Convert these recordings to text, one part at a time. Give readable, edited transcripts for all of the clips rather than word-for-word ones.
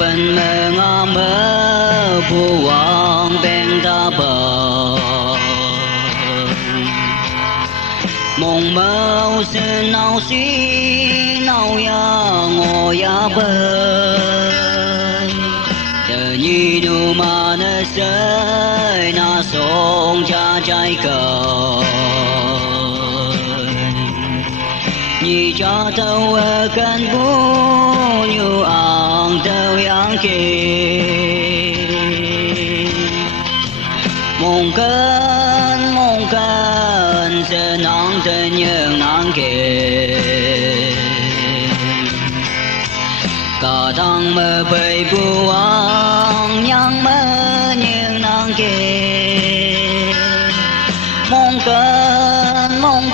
bên mơ ngã mơ phù hoàng bên ta bờ mong mơ sẽ nào xí nào ya ngồi ya bờ giờ như đủ mà nó rơi na sông cha trái cờ như cho tao ở căn vũ như ang tao yang kề mong cơn sẽ nắng tới những nắng kề cả tháng mơ bay bu ang nhang mơ những nắng kề mong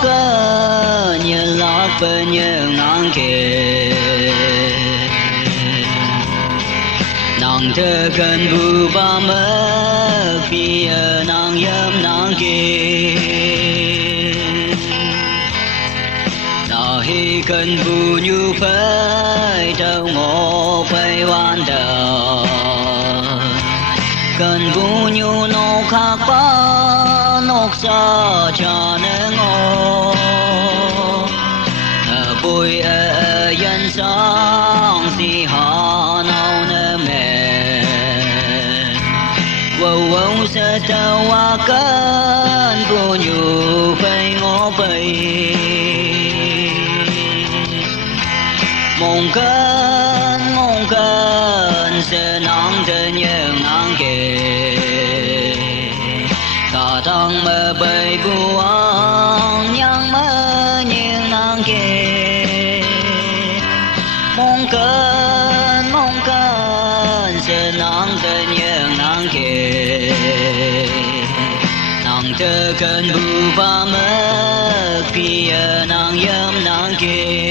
cơn như lót bên những nắng kề nàng thơ cần bu ba mơ khi nàng yếm nàng kề ta hi cần bu như phải đâu ngô phải hoàn đời cần bu như nô khác ba nô sa cha nê ngô bùi dân sang si hà nào nê mẹ wow wow sẽ tao qua cơn bu như phải ngô phải mong cơn sẽ nắng tới những nắng kề cả tháng mơ bay bu ang nhang mơ những nắng kề mong cơn sẽ nắng tới những nắng kề nàng thơ cơn bu ba mơ khi nàng yếm nàng kề